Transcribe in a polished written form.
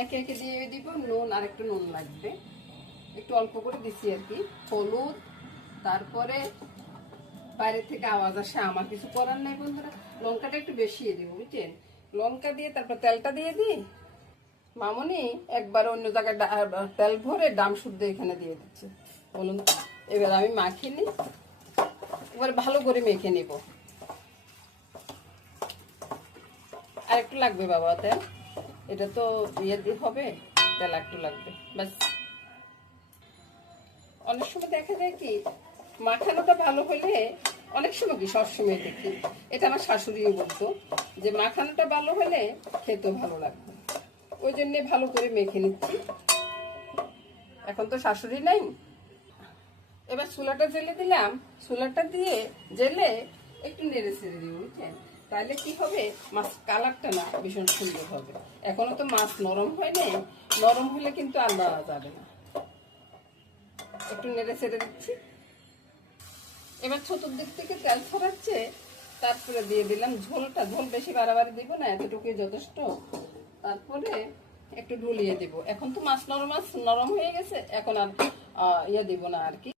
একে একে দিয়ে দিব নুন, আর একটু নুন লাগবে, একটু অল্প করে দিছি আর কি। হলুদ, তারপরে বাইরে থেকে আওয়াজ আসে, আমার কিছু করার নাই বন্ধুরা, লঙ্কাটা একটু বেশি দিব বুঝছেন। লঙ্কা দিয়ে তারপর তেলটা দিয়ে দিই। মামনি একবার অন্য জায়গায় তেল ভরে ডাম শুদ্ধ এখানে দিয়ে দিচ্ছে। বলুন, এবার আমি মাখিয়ে নিই, এবার ভালো করে মেখে নিব। আর একটু লাগবে বাবা তেল, এটা তো ইয়ে দিয়ে হবে, তেল একটু লাগবে ব্যাস। অনেক সময় দেখা যায় কি মাখানোটা ভালো হলে, অনেক সময় কি সবসময় দেখি, এটা আমার শাশুড়িও বলতো যে মাখানোটা ভালো হলে খেতেও ভালো লাগবে, ওই জন্যে ভালো করে মেখে নিচ্ছি। এখন তো শাশুড়ি নাই, এবার চুলাটা জেলে দিলাম। চুলাটা দিয়ে জেলে একটু নেড়ে ছেড়ে দিব বুঝছেন, তাহলে কি হবে মাছ কালারটা না ভীষণ সুন্দর হবে। এখনো তো মাছ নরম হয় নাই, নরম হলে কিন্তু আর দেওয়া যাবে না। একটু নেড়ে ছেড়ে দিচ্ছি। এবার চতুর্দিক থেকে তেল ছড়াচ্ছে, তারপরে দিয়ে দিলাম ঝোলটা। ঝোল বেশি বাড়াবাড়ি দিব না, এতটুকুই যথেষ্ট। তারপরে একটু ঢুলিয়ে দিব। এখন তো মাছ নরম হয়ে গেছে, এখন আর ইয়ে দিব না আর কি,